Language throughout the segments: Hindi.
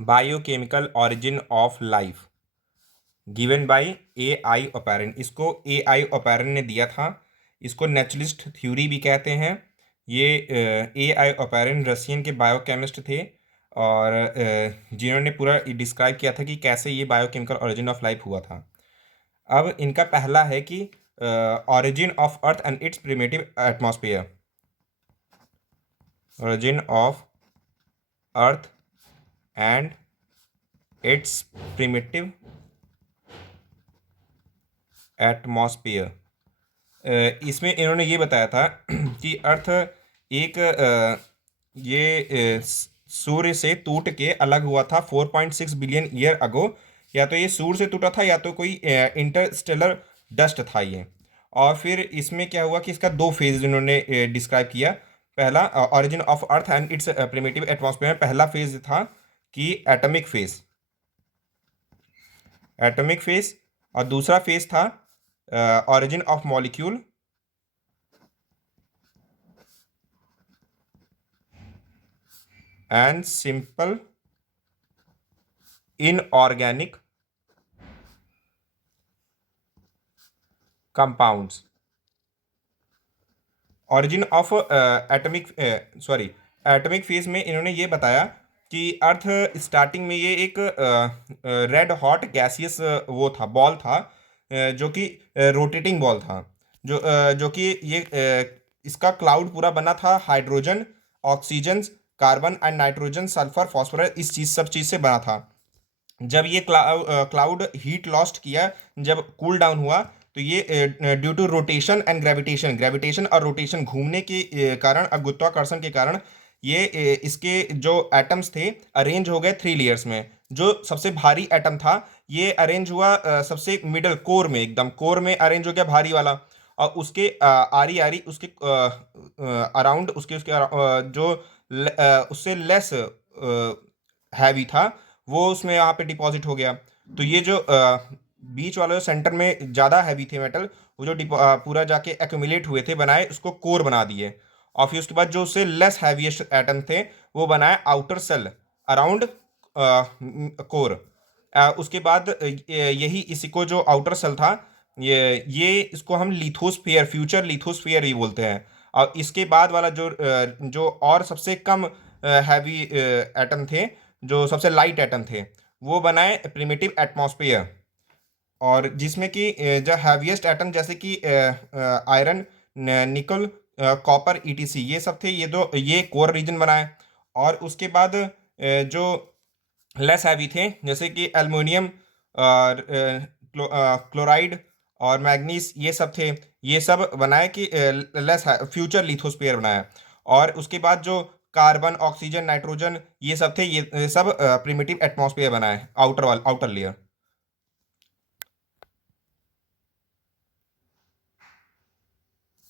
Biochemical origin of life given by A.I. Operon. इसको A.I. ओपेरन ने दिया था। इसको नेचुरलिस्ट थ्योरी भी कहते हैं। ये A.I. ओपेरन रशियन के बायोकेमिस्ट थे और जिन्होंने पूरा डिस्क्राइब किया था कि कैसे ये बायोकेमिकल ऑरिजिन ऑफ लाइफ हुआ था। अब इनका पहला है कि origin of earth and it's primitive atmosphere. origin of earth and its primitive atmosphere। इसमें इन्होंने ये बताया था कि अर्थ एक सूर्य से टूट के अलग हुआ था 4.6 बिलियन ईयर अगो। या तो ये सूर्य से टूटा था या तो कोई इंटरस्टेलर डस्ट था ये। और फिर इसमें क्या हुआ कि इसका दो फेज इन्होंने डिस्क्राइब किया। पहला origin of earth and it's primitive atmosphere में पहला फेज था कि एटॉमिक फेज और दूसरा फेज था origin of molecule and simple inorganic compounds. Origin of atomic phase में इन्होंने ये बताया कि अर्थ स्टार्टिंग में ये एक रेड हॉट गैसियस वो था, बॉल था, जो कि रोटेटिंग बॉल था, जो कि ये इसका क्लाउड पूरा बना था hydrogen, oxygen, carbon and nitrogen, sulphur, phosphorus, इस चीज़ सब चीज़ से बना था। जब ये क्लाउड हीट लॉस्ट किया, जब कूल डाउन हुआ, तो ये due to rotation and gravitation और रोटेशन घूमने के कारण, गुरुत्वाकर्षण के कारण, ये इसके जो एटम्स थे अरेंज हो गए 3 लेयर्स में। जो सबसे भारी एटम था ये अरेंज हुआ सबसे मिडल कोर में, एकदम कोर में अरेंज हो गया भारी वाला। और उसके आरी आरी उसके अराउंड उसके उसके जो उससे लेस हैवी था वो उसमें यहाँ पे डिपॉजिट हो गया। तो ये जो बीच वाले सेंटर में ज़्यादा हैवी थे मेटल, वो जो पूरा जाके एक्यूमुलेट हुए थे, बनाए उसको कोर बना दिए। और फिर उसके बाद जो उससे लेस हैवीएस्ट एटम थे वो बनाए आउटर सेल अराउंड कोर। उसके बाद यही इसी को जो आउटर सेल था, ये इसको हम लिथोस्फीयर, फ्यूचर लिथोस्फीयर ही बोलते हैं। और इसके बाद वाला जो और सबसे कम हैवी एटम थे, जो सबसे लाइट एटम थे, वो बनाए प्रिमिटिव एटमॉस्फेयर। और जिसमें कि जो हैवीएस्ट एटम जैसे कि आयरन, निकल, कॉपर, ईटीसी, ये सब थे, ये कोर रीजन बनाए। और उसके बाद जो लेस हैवी थे जैसे कि एल्युमिनियम और क्लोराइड और मैग्नीज, ये सब थे, ये सब बनाए कि लेस फ्यूचर लिथोस्फीयर बनाया। और उसके बाद जो कार्बन, ऑक्सीजन, नाइट्रोजन, ये सब थे, ये सब प्रिमिटिव एटमॉस्फेयर बनाए, आउटर लेयर।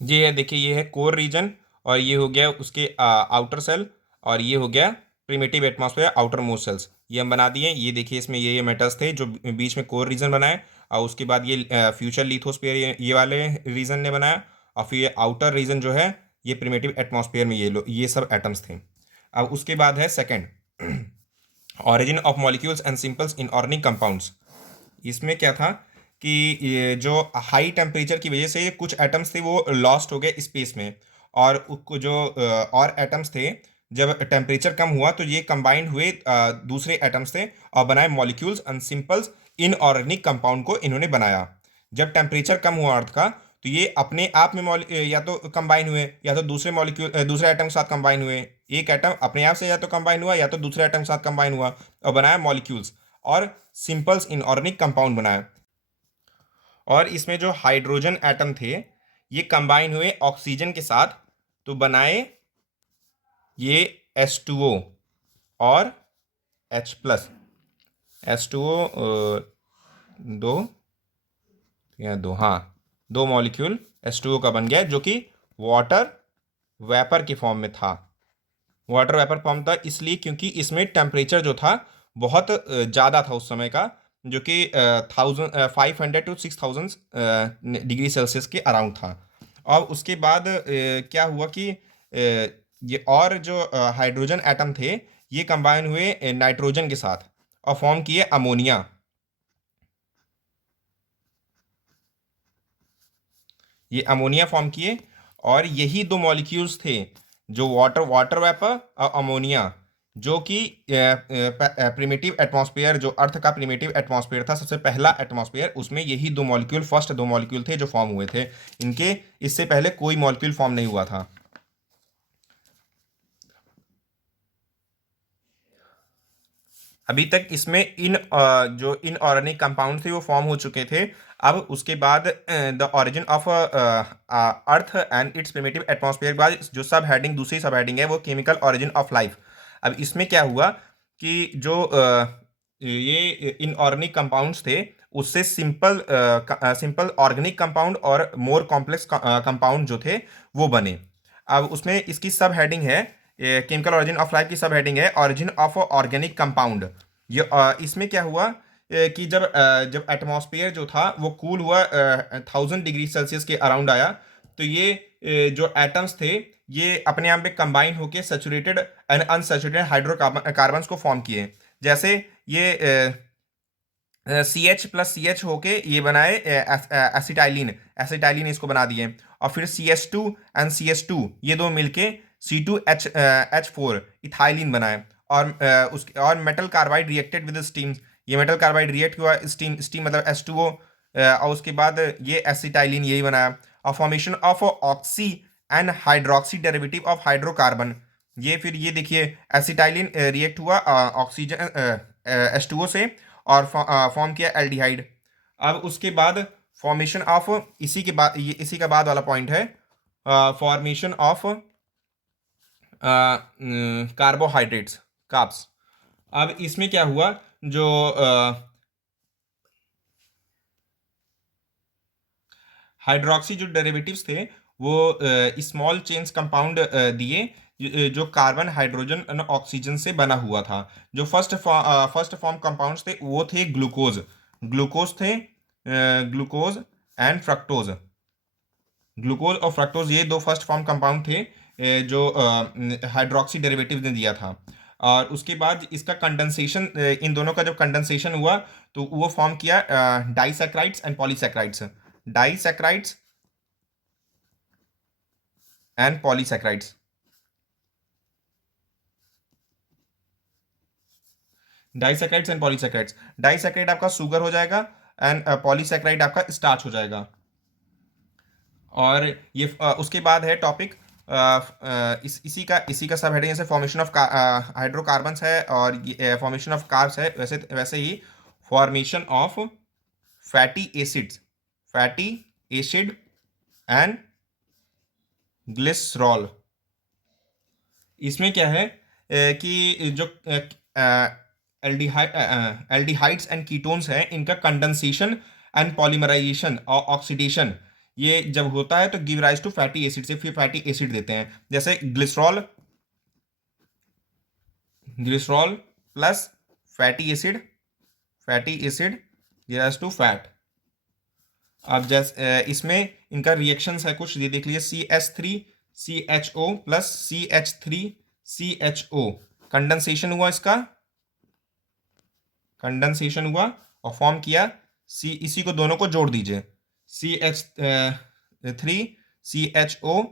ये है, देखिए, ये है कोर रीजन और ये हो गया उसके आउटर सेल, और ये हो गया primitive atmosphere, outermost cells. ये हम बना दिए। ये देखिए, इसमें ये मेटल्स थे जो बीच में कोर रीजन बनाए, और उसके बाद ये फ्यूचर लिथोस्फीयर ये वाले रीजन ने बनाया, और फिर ये आउटर रीजन जो है ये प्रिमिटिव एटमॉस्फेयर में ये सब एटम्स थे। अब उसके बाद है second, origin of molecules and symbols inorganic compounds. इसमें क्या था कि ये जो हाई टेम्परेचर की वजह से कुछ एटम्स थे वो लॉस्ट हो गए स्पेस में, और जो और एटम्स थे, जब टेम्परेचर कम हुआ तो ये कंबाइंड हुए दूसरे एटम्स थे और बनाए molecules and symbols inorganic compound को इन्होंने बनाया। जब टेम्परेचर कम हुआ अर्थ का, तो ये अपने आप में या तो कंबाइन हुए या तो दूसरे मॉलिक्यूल दूसरे एटम के साथ कंबाइन हुए। एक एटम अपने आप से या तो कंबाइन हुआ या तो दूसरे एटम के साथ कंबाइन हुआ और बनाया मॉलिक्यूल्स और सिंपल्स इनऑर्गेनिक कंपाउंड बनाया। और इसमें जो हाइड्रोजन एटम थे ये कंबाइन हुए ऑक्सीजन के साथ, तो बनाए ये H2O और H+। H2O दो या दो, हाँ, दो मॉलिक्यूल H2O का बन गया, जो कि वाटर वेपर के फॉर्म में था। वाटर वेपर फॉर्म था इसलिए क्योंकि इसमें टेम्परेचर जो था बहुत ज़्यादा था उस समय का, जो कि 500 to 6000 डिग्री सेल्सियस के अराउंड था। और उसके बाद क्या हुआ कि ये और जो हाइड्रोजन एटम थे ये कंबाइन हुए नाइट्रोजन के साथ और फॉर्म किए अमोनिया। ये अमोनिया फॉर्म किए, और यही दो मॉलिक्यूल्स थे, जो वाटर वाटर वेपर और अमोनिया, जो कि प्रिमिटिव एटमॉस्फेयर, जो अर्थ का प्रिमिटिव एटमॉस्फेयर था, सबसे पहला एटमॉस्फेयर, उसमें यही दो मॉलिक्यूल, फर्स्ट दो मॉलिक्यूल थे जो फॉर्म हुए थे। इनके इससे पहले कोई मॉलिक्यूल फॉर्म नहीं हुआ था। अभी तक इसमें जो इनऑर्गेनिक कंपाउंड थे वो फॉर्म हो चुके थे। अब उसके बाद the origin of earth and it's primitive atmosphere के बाद जो सब हेडिंग, दूसरी सब हेडिंग है वो केमिकल ओरिजिन ऑफ लाइफ। अब इसमें क्या हुआ कि जो ये इनऑर्गेनिक कंपाउंड्स थे, उससे सिंपल ऑर्गेनिक कंपाउंड और मोर कॉम्प्लेक्स कंपाउंड जो थे वो बने। अब उसमें इसकी सब हेडिंग है, केमिकल ओरिजिन ऑफ लाइफ की सब हेडिंग है ओरिजिन ऑफ ऑर्गेनिक कंपाउंड। ये इसमें क्या हुआ कि जब एटमॉस्फेयर जो था वो कूल हुआ, 1000 डिग्री सेल्सियस के अराउंड आया, तो ये जो एटम्स थे ये अपने आप में कंबाइन होके सैचुरेटेड एंड अनसैचुरेटेड हाइड्रोकार्बन्स को फॉर्म किए। जैसे ये CH+CH होके ये बनाए एसिटाइलिन, एसिटाइलिन इसको बना दिए, और फिर CH2 एंड CH2 ये दो मिलके C2H4 इथाइलिन बनाए, और उसके और metal carbide reacted with steam. ये मेटल कार्बाइड रिएक्ट हुआ, स्टीम स्टीम मतलब H2O, और उसके बाद ये एसिटाइलिन यही बनाया, और formation of oxy and hydroxy derivative of hydrocarbon. ये फिर ये देखिए, एसिटाइलिन रिएक्ट हुआ ऑक्सीजन H2O से, और फॉर्म किया एल्डिहाइड। अब उसके बाद फॉर्मेशन ऑफ, इसी के बाद ये इसी का बाद वाला पॉइंट है, फॉर्मेशन ऑफ कार्बोहाइड्रेट्स, कार्ब्स। अब इसमें क्या हुआ, जो हाइड्रोक्सी जो डेरिवेटिव्स थे वो स्मॉल चेन्स कंपाउंड दिए, जो कार्बन, हाइड्रोजन और ऑक्सीजन से बना हुआ था। जो फर्स्ट फॉर्म कंपाउंड्स थे वो थे ग्लूकोज, ग्लूकोज थे, ग्लूकोज एंड फ्रक्टोज। ग्लूकोज और फ्रक्टोज ये दो फर्स्ट फॉर्म कंपाउंड थे जो हाइड्रोक्सी डेरिवेटिव ने दिया था। और उसके बाद इसका कंडेंसेशन, इन दोनों का जब कंडेंसेशन हुआ तो वो फॉर्म किया डाइसैक्राइड्स and polysaccharides, डाइसैक्राइड्स and polysaccharides. डाइसैक्राइड्स and polysaccharides, disaccharide आपका शुगर हो जाएगा एंड पॉलीसैक्राइड आपका स्टार्च हो जाएगा। और ये उसके बाद है टॉपिक, इसी का सब हेडिंग, जैसे फॉर्मेशन ऑफ हाइड्रोकार्बन्स है और ये फॉर्मेशन ऑफ कार्ब्स है, वैसे वैसे ही formation of fatty acids, fatty acid and glycerol. इसमें क्या है कि जो एल्डिहाइड्स एंड कीटोन्स हैं, इनका कंडेंसेशन एंड पॉलीमराइजेशन और ऑक्सीडेशन ये जब होता है तो give rise to fatty acid, से फिर फैटी एसिड देते हैं। जैसे glycerol, glycerol plus fatty acid, fatty acid give rise to fat. अब जैसे इसमें इनका रिएक्शंस है कुछ, ये देख लीजिए, CH3CHO प्लस CH3CHO, कंडेंसेशन हुआ, इसका कंडेंसेशन हुआ और फॉर्म किया इसी को दोनों को जोड़ दीजिए, CH3CHO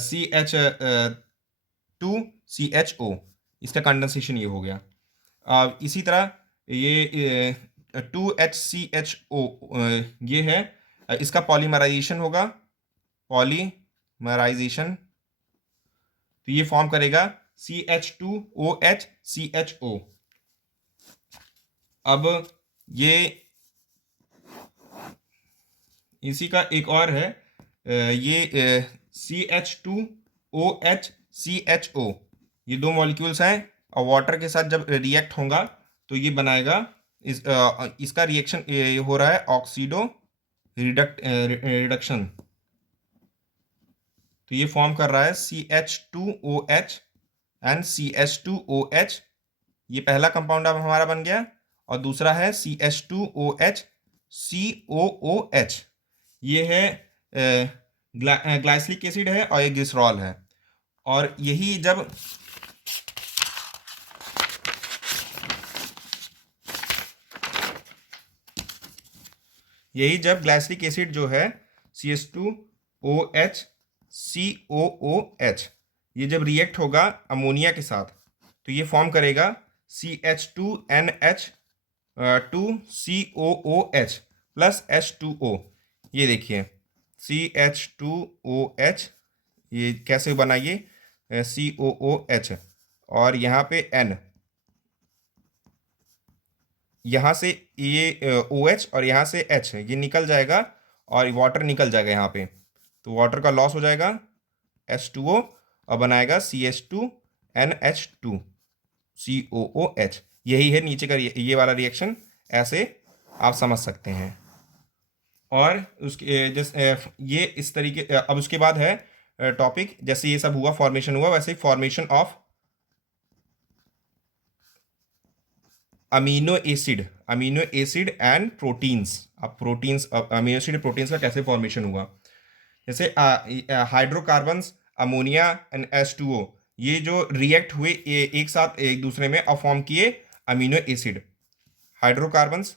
CH2CHO, इसका कंडेंसेशन ये हो गया। अब इसी तरह ये 2HCHO ये है, इसका पॉलीमराइजेशन होगा, पॉलीमराइजेशन, तो ये फॉर्म करेगा CH2OHCHO। अब ये इसी का एक और है, ये CH2OHCHO, ये दो मॉलिक्यूल्स हैं, और वाटर के साथ जब रिएक्ट होगा तो ये बनाएगा, इसका रिएक्शन ये हो रहा है ऑक्सीडो रिडक्शन, तो ये फॉर्म कर रहा है CH2OH एंड CH2OH। ये पहला कंपाउंड अब हमारा बन गया, और दूसरा है CH2OH COOH। ये है ग्लाइसिलिक एसिड है और ये ग्लिसरॉल है। और यही जब यही जब ग्लाइसरिक एसिड जो है CH2OH COOH, ये जब रिएक्ट होगा अमोनिया के साथ तो ये फॉर्म करेगा CH2NH2COOH प्लस H2O। ये देखिए CH2OH, ये कैसे बना ये COOH, और यहाँ पे N, यहाँ से ये OH और यहाँ से H, ये निकल जाएगा और वाटर निकल जाएगा यहाँ पे, तो वाटर का लॉस हो जाएगा H2O और बनाएगा CH2NH2COOH। यही है नीचे का ये वाला रिएक्शन, ऐसे आप समझ सकते हैं। और उसके ये इस तरीके, अब उसके बाद है टॉपिक, जैसे ये सब हुआ फॉर्मेशन हुआ, वैसे ही formation of amino acid and proteins. अब प्रोटीन्स, अमीनो एसिड प्रोटीन्स का कैसे फॉर्मेशन हुआ, जैसे हाइड्रोकार्बन्स अमोनिया एंड H2O, ये जो रिएक्ट हुए एक साथ एक दूसरे में और फॉर्म किए अमीनो एसिड। हाइड्रोकार्बन्स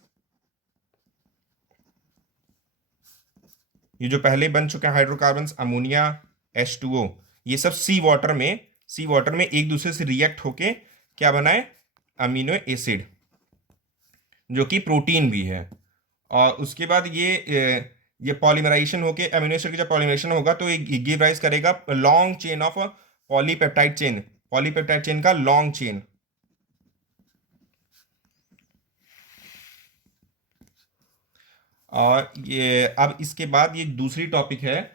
ये जो पहले बन चुके हैं हाइड्रोकार्बन्स अमोनिया H2O, ये सब सी वाटर में एक दूसरे से रिएक्ट होके क्या बनाए, अमीनो एसिड, जो कि प्रोटीन भी है। और उसके बाद ये पॉलीमराइजेशन होके अमीनो एसिड का जब पॉलीमराइजेशन होगा तो ये गिव राइज करेगा long chain of polypeptide chain का लॉन्ग चेन। और ये अब इसके बाद ये दूसरी टॉपिक है,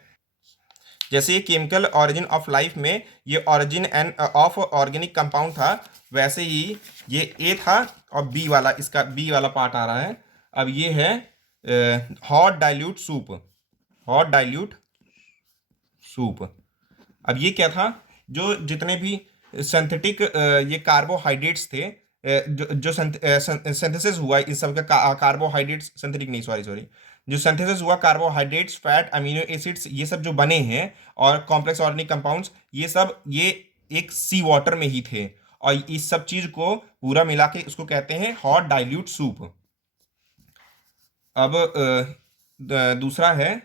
जैसे ये केमिकल ऑरिजिन ऑफ लाइफ में ये origin end of organic compound था, वैसे ही ये ए था और बी वाला, इसका बी वाला पार्ट आ रहा है। अब ये है हॉट डाइल्यूट सूप। अब ये क्या था, जो जितने भी सिंथेटिक ये कार्बोहाइड्रेट्स थे, जो सिंथेसिस हुआ इस सब का, कार्बोहाइड्रेट्स सिंथेटिक नहीं, सॉरी, जो सिंथेसिस हुआ कार्बोहाइड्रेट्स, फैट, अमीनो एसिड्स, ये सब जो बने हैं और कॉम्प्लेक्स ऑर्गेनिक कंपाउंड्स, ये एक सी वाटर में ही थे, और इस सब चीज को पूरा मिला के उसको कहते हैं हॉट डाइल्यूट सूप। अब दूसरा है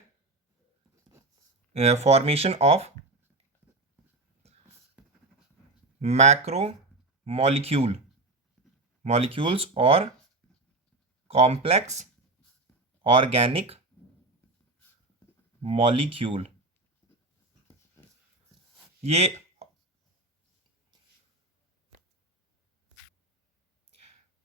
फॉर्मेशन ऑफ मैक्रो मॉलिक्यूल्स और कॉम्प्लेक्स ऑर्गेनिक मॉलिक्यूल। ये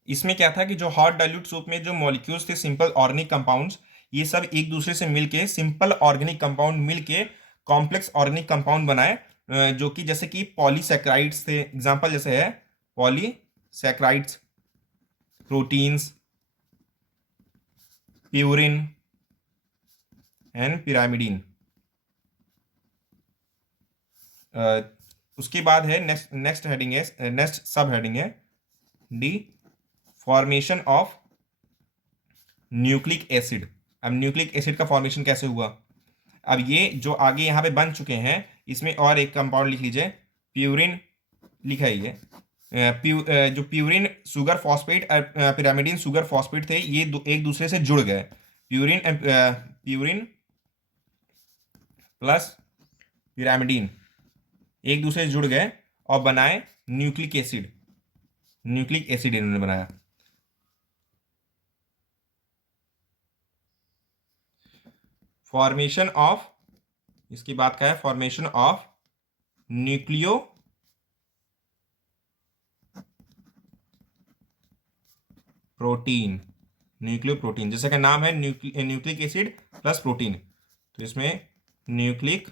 इसमें क्या था कि जो हॉट डाइल्यूट सूप में जो मॉलिक्यूल्स थे, सिंपल ऑर्गेनिक कंपाउंड्स, ये सब एक दूसरे से मिलके सिंपल ऑर्गेनिक कंपाउंड मिलके कॉम्प्लेक्स ऑर्गेनिक कंपाउंड बनाए, जो कि जैसे कि पॉलीसैकेराइड्स थे। एग्जांपल जैसे है polysaccharides, proteins, purine and pyrimidine. उसके बाद है नेक्स्ट सब हेडिंग है D, formation of nucleic acid. अब न्यूक्लिक एसिड का फॉर्मेशन कैसे हुआ, अब ये जो आगे यहाँ पे बन चुके हैं, इसमें और एक कंपाउंड लिख लीजिए, प्यूरिन लिखा ही है। जो प्यूरिन शुगर फॉस्फेट और पिरामिडिन शुगर फॉस्फेट थे, ये एक दूसरे से जुड़ गए, प्यूरिन प्लस पिरामिडिन एक दूसरे से जुड़ गए और बनाए न्यूक्लिक एसिड इन्होंने बनाया। फॉर्मेशन ऑफ, इसकी बात क्या है, फॉर्मेशन ऑफ न्यूक्लियो प्रोटीन, जैसे का नाम है न्यूक्लिक एसिड प्लस प्रोटीन, तो इसमें न्यूक्लिक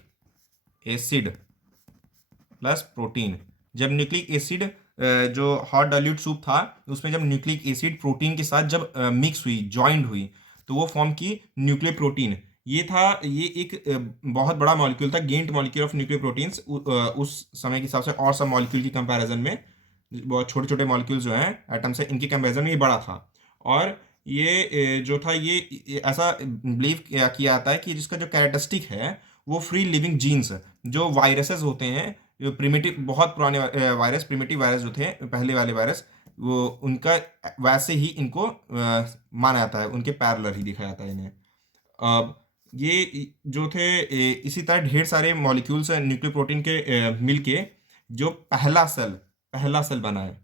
एसिड प्लस प्रोटीन। जब न्यूक्लिक एसिड जो हॉट डाइल्यूट सूप था, उसमें जब न्यूक्लिक एसिड प्रोटीन के साथ जब मिक्स हुई, ज्वाइंट हुई, तो वो फॉर्म की न्यूक्लियर प्रोटीन। ये एक बहुत बड़ा मॉलिक्यूल था, giant molecule of nuclear proteins, उस समय के हिसाब से और सब मॉलिक्यूल की कंपैरिजन में, बहुत छोटे छोटे मॉलिक्यूल्स जो हैं एटम से, इनके कंपैरिजन में ये बड़ा था। और ये जो था, ये ऐसा बिलीव किया जाता है कि जिसका जो कैरेक्टरिस्टिक है वो फ्री लिविंग जीन्स, जो वायरसेस होते हैं, जो प्रिमिटिव, बहुत पुराने वायरस, प्रिमिटिव वायरस जो थे, पहले वाले वायरस, वो उनका वैसे ही इनको माना जाता है, उनके पैरेलल ही देखा जाता है इन्हें। अब ये जो थे इसी तरह ढेर सारे मॉलिक्यूल्स न्यूक्लियोप्रोटीन के मिलके जो पहला सेल बना है।